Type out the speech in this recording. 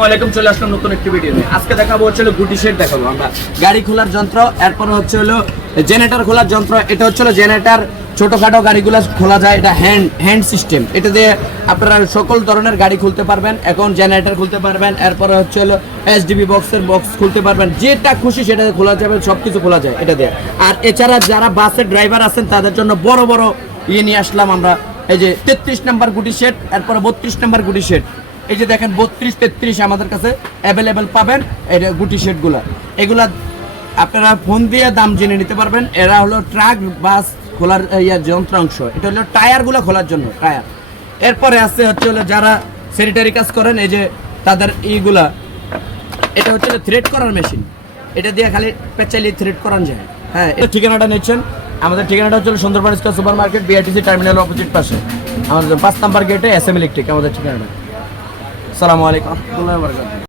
আসসালামু আলাইকুম, চলে আসলাম নতুন একটি ভিডিও নিয়ে। আজকে দেখাবো হচ্ছে গুটি সেট দেখাবো আমরা, গাড়ি খোলার যন্ত্র, এরপরে হচ্ছে হলো জেনারেটর খোলার যন্ত্র। এটা হচ্ছে হলো জেনারেটর, ছোটখাটো গাড়িগুলো খোলা যায়, এটা হ্যান্ড সিস্টেম। এটা দিয়ে আপনারা সকল ধরনের গাড়ি খুলতে পারবেন। এখন জেনারেটর খুলতে পারবেন, এরপরে হচ্ছে হলো এসডিবি বক্সের বক্স খুলতে পারবেন, যেটা খুশি সেটা খোলা যাবে, সব কিছু খোলা যায় এটা দিয়ে। আর এছাড়া যারা বাসের ড্রাইভার আছেন তাদের জন্য বড় বড় ইয়ে নিয়ে আসলাম আমরা, এই যে 33 নাম্বার গুটি সেট, এরপরে 32 নাম্বার গুটি সেট। এই যে দেখেন 32, 33 আমাদের কাছে অ্যাভেলেবেল পাবেন এই গুটি সেটগুলা। এগুলা আপনারা ফোন দিয়ে দাম জেনে নিতে পারবেন। এরা হলো ট্রাক বাস খোলার যন্ত্রাংশ, এটা হলো টায়ারগুলো খোলার জন্য টায়ার। এরপরে আছে হচ্ছে হলো যারা স্যানিটারি কাজ করেন, এই যে তাদের এইগুলা, এটা হচ্ছে থ্রেড করার মেশিন, এটা দিয়ে খালি পেঁচালি থ্রেড করান যায়। হ্যাঁ, এটা ঠিকানাটা নিচ্ছেন, আমাদের ঠিকানাটা হচ্ছে Sundarban square super market, BRTC terminal opposite পাশে, আমাদের 5 নাম্বার গেটে SM ইলেকট্রিক আমাদের ঠিকানাটা। আসসালামু আলাইকুম ওয়া রাহমাতুল্লাহি ওয়া বারাকাতুহু।